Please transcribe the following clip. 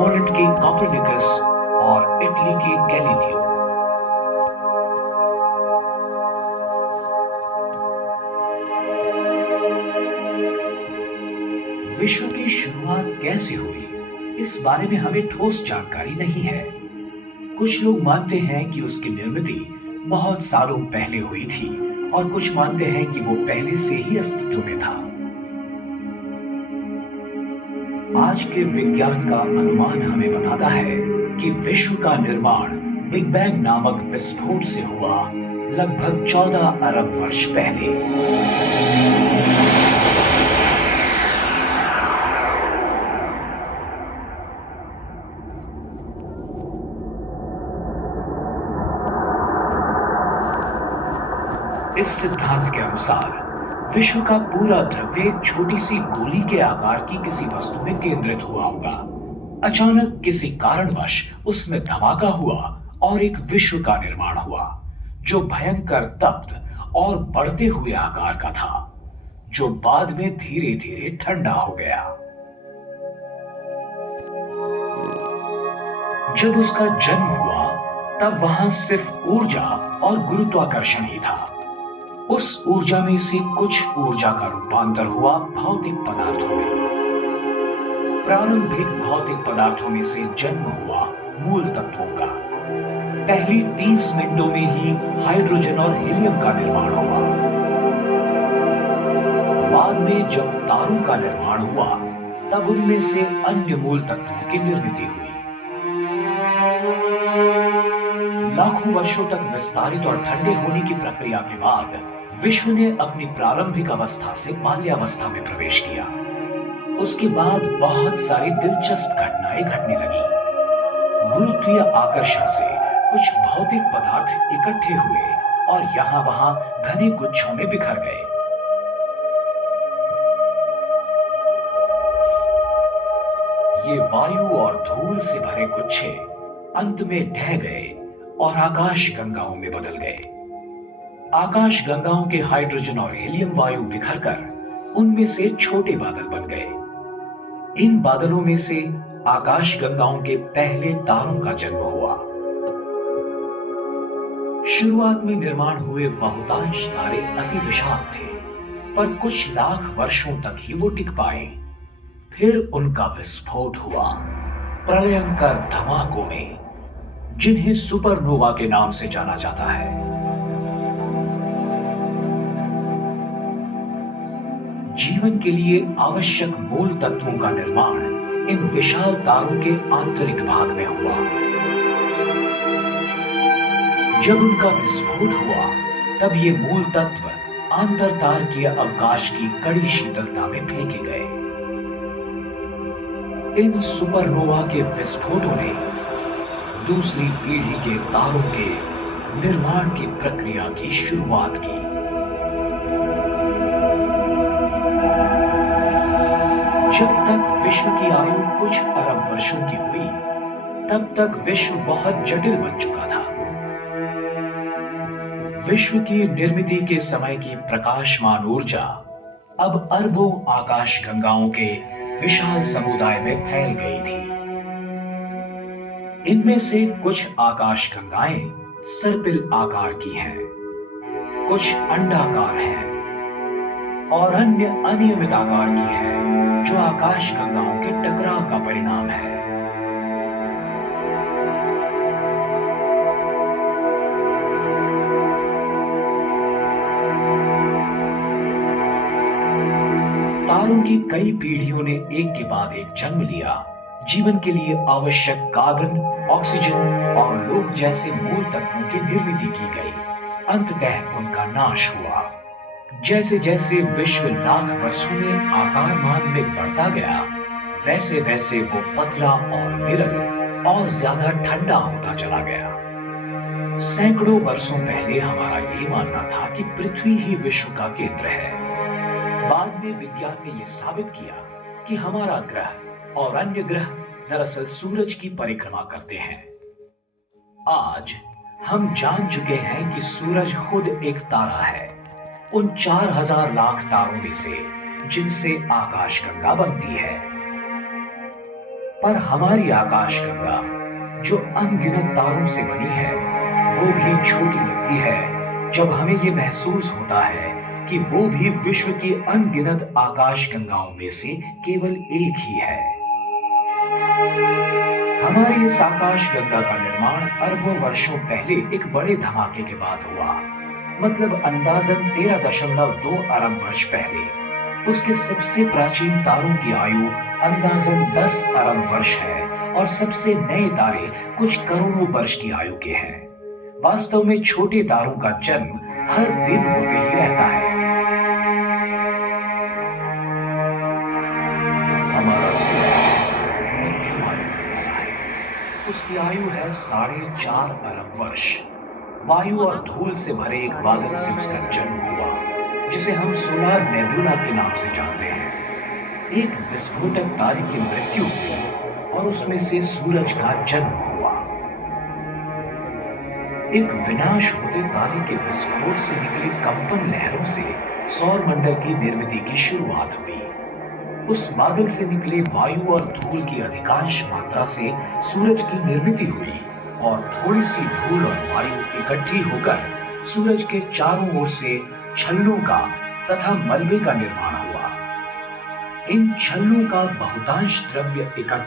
Poland के Copernicus और Italy के गैलीलियो। विश्व की शुरुआत कैसे हुई, इस बारे में हमें ठोस जानकारी नहीं है। कुछ लोग मानते हैं कि उसकी निर्मिति बहुत सालों पहले हुई थी और कुछ मानते हैं कि वो पहले से ही अस्तित्व में था। आज के विज्ञान का अनुमान हमें बताता है कि विश्व का निर्माण बिग बैंग नामक विस्फोट से हुआ लगभग 14 अरब वर्ष पहले। इस सिद्धांत के अनुसार विश्व का पूरा द्रव्य एक छोटी सी गोली के आकार की किसी वस्तु में केंद्रित हुआ होगा। अचानक किसी कारणवश उसमें धमाका हुआ और एक विश्व का निर्माण हुआ जो भयंकर तप्त और बढ़ते हुए आकार का था, जो बाद में धीरे धीरे ठंडा हो गया। जब उसका जन्म हुआ तब वहां सिर्फ ऊर्जा और गुरुत्वाकर्षण ही था। उस ऊर्जा में से कुछ ऊर्जा का रूपांतर हुआ भौतिक पदार्थों में। प्रारंभिक भौतिक पदार्थों में से जन्म हुआ मूल तत्वों का। पहली 30 मिनटों में ही हाइड्रोजन और हीलियम का निर्माण हुआ। बाद में जब तारों का निर्माण हुआ तब उनमें से अन्य मूल तत्वों की निर्मिति हुई। लाखों वर्षों तक विस्तारित और ठंडे होने की प्रक्रिया के बाद विश्व ने अपनी प्रारंभिक अवस्था से बाल्यावस्था में प्रवेश किया। उसके बाद बहुत सारी दिलचस्प घटनाएं घटने लगी। गुरुत्वीय आकर्षण से कुछ भौतिक पदार्थ इकट्ठे हुए और यहां वहां घने गुच्छों में बिखर गए। ये वायु और धूल से भरे गुच्छे अंत में ढह गए और आकाश गंगाओं में बदल गए। आकाश गंगाओं के हाइड्रोजन और हीलियम वायु बिखरकर उनमें से छोटे बादल बन गए। इन बादलों में से आकाश गंगाओं के पहले तारों का जन्म हुआ। शुरुआत में निर्माण हुए बहुतांश तारे अति विशाल थे, पर कुछ लाख वर्षों तक ही वो टिक पाए। फिर उनका विस्फोट हुआ प्रलयंकर धमाकों में, जिन्हें सुपरनोवा के नाम से जाना जाता है। जीवन के लिए आवश्यक मूल तत्वों का निर्माण इन विशाल तारों के आंतरिक भाग में हुआ। जब उनका विस्फोट हुआ तब ये मूल तत्व आंतरतारकीय अवकाश की कड़ी शीतलता में फेंके गए। इन सुपरनोवा के विस्फोटों ने दूसरी पीढ़ी के तारों के निर्माण की प्रक्रिया की शुरुआत की। जब तक विश्व की आयु कुछ अरब वर्षों की हुई, तब तक विश्व बहुत जटिल बन चुका था। विश्व की निर्मिति के समय की प्रकाशमान ऊर्जा अब अरबों आकाश गंगाओं के विशाल समुदाय में फैल गई थी। इनमें से कुछ आकाश गंगाएं सर्पिल आकार की हैं, कुछ अंडाकार हैं और अन्य अनियमित आकार की है, जो आकाश गंगाओं के टकराव का परिणाम है। तारों की कई पीढ़ियों ने एक के बाद एक जन्म लिया। जीवन के लिए आवश्यक कार्बन, ऑक्सीजन और लोह जैसे मूल तत्वों की निर्मिति की गई। अंततः उनका नाश हुआ। जैसे जैसे विश्व लाख वर्षों में आकारमान में बढ़ता गया, वैसे वैसे वो पतला और विरल और ज्यादा ठंडा होता चला गया। सैकड़ों वर्षों पहले हमारा ये मानना था कि पृथ्वी ही विश्व का केंद्र है। बाद में विज्ञान ने यह साबित किया कि हमारा ग्रह और अन्य ग्रह दरअसल सूरज की परिक्रमा करते हैं। आज हम जान चुके हैं कि सूरज खुद एक तारा है, उन 4000 लाख तारों में से जिनसे आकाशगंगा बनती है। पर हमारी आकाशगंगा जो अनगिनत तारों से बनी है, वो भी छोटी लगती है जब हमें ये महसूस होता है कि वो भी विश्व की अनगिनत आकाशगंगाओं में से केवल एक ही है। हमारी इस आकाशगंगा का निर्माण अरबों वर्षों पहले एक बड़े धमाके के बाद हुआ। मतलब अंदाजन 13.2 अरब वर्ष पहले। उसके सबसे प्राचीन तारों की आयु अंदाजन 10 अरब वर्ष है और सबसे नए तारे कुछ करोड़ों वर्ष की आयु के हैं। वास्तव में छोटे तारों का जन्म हर दिन होते ही रहता है। हमारा सूरज मध्यम आयु का तारा है। उसकी आयु है 4.5 अरब वर्ष। वायु और धूल से भरे एक बादल से उसका जन्म हुआ, जिसे हम सोलार नेबुला के नाम से जानते हैं। एक विस्फोटक तारे की मृत्यु हुई और उसमें से सूरज का जन्म हुआ। एक विनाश होते तारे के विस्फोट से निकली कंपन लहरों से सौर मंडल की निर्मिति की शुरुआत हुई। उस बादल से निकले वायु और धूल की अधिकांश मात्रा से सूरज की निर्मिति हुई और थोड़ी सी धूल और वायु इकट्ठी होकर सूरज के चारों ओर से छल्लों का तथा मलबे का निर्माण हुआ। इन छल्लों का बहुतांश द्रव्य इकट्ठा